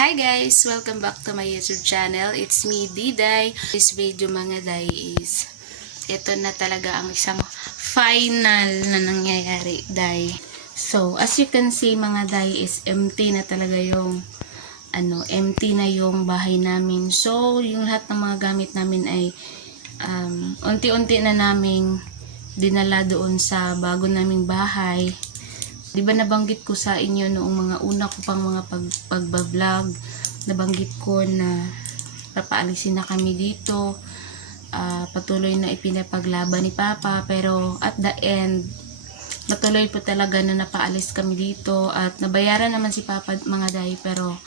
Hi guys! Welcome back to my YouTube channel. It's me, Diday. This video mga day is ito na talaga ang isang final na nangyayari day. So, as you can see mga day is empty na talaga yung empty na yung bahay namin. So, yung lahat ng mga gamit namin ay unti-unti na naming dinala doon sa bago naming bahay. Di ba nabanggit ko sa inyo noong mga una ko pang mga pagbablog, nabanggit ko na papaalisin na kami dito, patuloy na ipinapaglaban ni Papa, pero at the end, natuloy po talaga na napaalis kami dito at nabayaran naman si Papa mga day, pero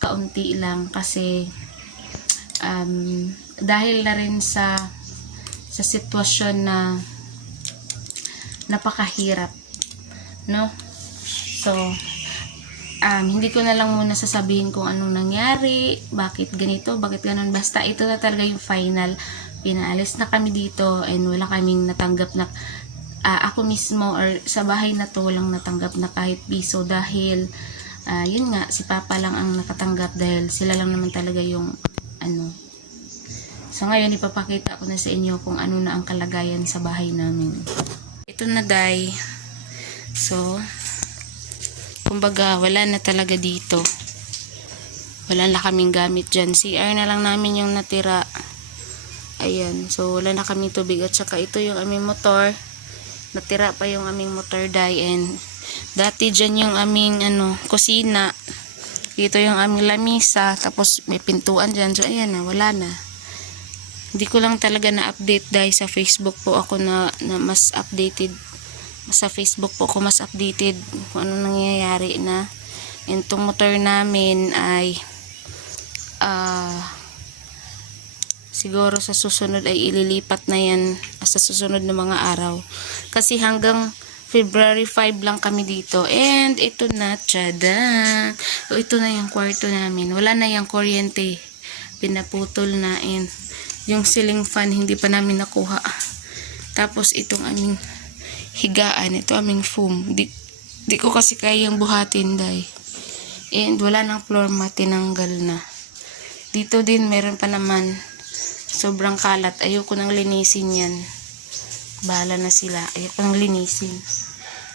kaunti lang kasi dahil na rin sa sitwasyon na napakahirap, no? So, hindi ko na lang muna sasabihin kung anong nangyari, bakit ganito, bakit ganon. Basta ito na talaga yung final. Pinaalis na kami dito and wala kaming natanggap na, ako mismo or sa bahay na to walang natanggap na kahit piso dahil, yun nga, si Papa lang ang nakatanggap dahil sila lang naman talaga yung So, ngayon ipapakita ko na sa inyo kung ano na ang kalagayan sa bahay namin. Ito na day. So, kumbaga, wala na talaga dito. Wala na kaming gamit dyan. CR na lang namin yung natira. Ayan. So, wala na kaming tubig. At saka ito yung aming motor. Natira pa yung aming motor day. And, dati dyan yung aming, kusina. Dito yung aming lamisa. Tapos, may pintuan dyan. So, ayan na. Wala na. Hindi ko lang talaga na-update dahil sa Facebook po ako na mas updated. Sa Facebook po ako mas updated kung ano nangyayari na. And itong motor namin ay siguro sa susunod ay ililipat na yan sa susunod na mga araw. Kasi hanggang February 5 lang kami dito. And ito na, tiyada. So, ito na yung kwarto namin. Wala na yung kuryente. Pinaputol na. And yung ceiling fan hindi pa namin nakuha. Tapos itong aming higaan, ito aming foam. Di ko kasi kayang buhatin day. And wala nang floor mat, tinanggal na. Dito din meron pa naman sobrang kalat. Ayoko nang linisin yan. Bahala na sila. Ayoko nang linisin.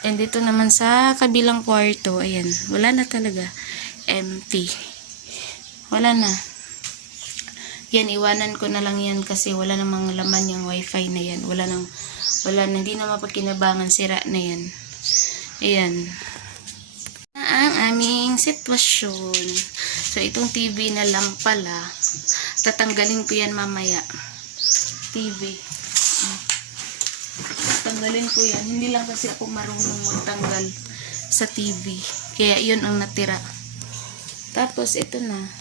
And dito naman sa kabilang kwarto, ayan, wala na talaga. Empty. Wala na. Yan, iwanan ko na lang yan kasi wala namang laman yung wifi na yan. Wala na, hindi na mapagkinabangan, sira na yan. Ayan. Ang aming sitwasyon. So, itong TV na lang pala. Tatanggalin ko yan mamaya. TV. Tatanggalin ko yan. Hindi lang kasi ako marunong magtanggal sa TV. Kaya yun ang natira. Tapos, ito na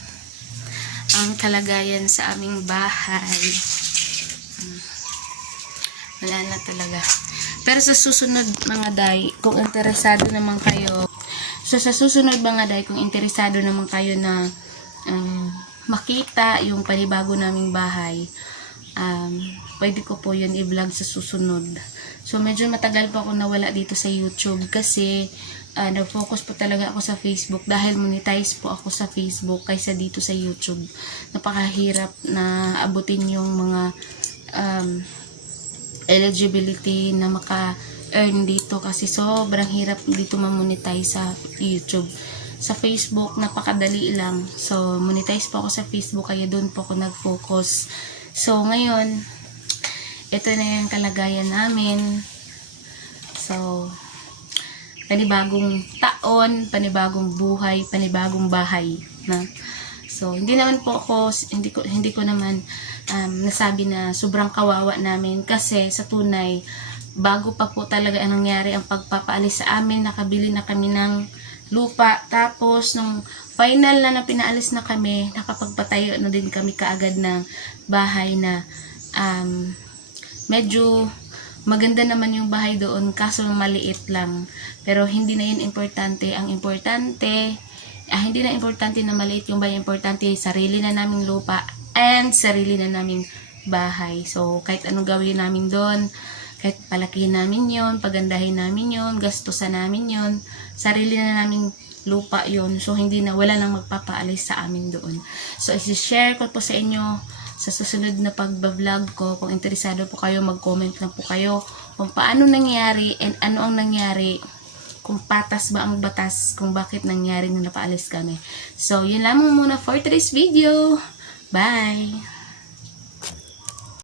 ang kalagayan sa aming bahay. Wala na talaga. Pero sa susunod mga day, kung interesado naman kayo, kung interesado naman kayo na makita yung panibago naming bahay, pwede ko po yun i-vlog sa susunod. So medyo matagal pa ako nawala dito sa YouTube kasi nag-focus po talaga ako sa Facebook dahil monetize po ako sa Facebook kaysa dito sa YouTube. Napakahirap na abutin yung mga eligibility na maka-earn dito kasi sobrang hirap dito ma-monetize sa YouTube. Sa Facebook, napakadali lang. So, monetize po ako sa Facebook kaya doon po ako nag-focus. So, ngayon, ito na yung kalagayan namin. So, panibagong taon, panibagong buhay, panibagong bahay na. So, hindi naman po ako, hindi ko naman nasabi na sobrang kawawa namin kasi sa tunay, bago pa po talaga ang nangyari ang pagpapaalis sa amin, nakabili na kami ng lupa. Tapos, nung final na pinaalis na kami, nakapagpatayo na din kami kaagad ng bahay na medyo maganda naman yung bahay doon, kaso maliit lang. Pero hindi na yun importante. Ang importante, hindi na importante na maliit yung bahay. Importante, sarili na naming lupa and sarili na naming bahay. So, kahit anong gawin namin doon, kahit palakihin namin yon, pagandahin namin yon, gastusan namin yon, sarili na naming lupa yon. So, wala nang magpapaalis sa amin doon. So, isi-share ko po sa inyo sa susunod na pagbablog ko. Kung interesado po kayo, mag-comment lang po kayo kung paano nangyari and ano ang nangyari, kung patas ba ang batas, kung bakit nangyari na napaalis kami. So, yun lamang muna for today's video. Bye!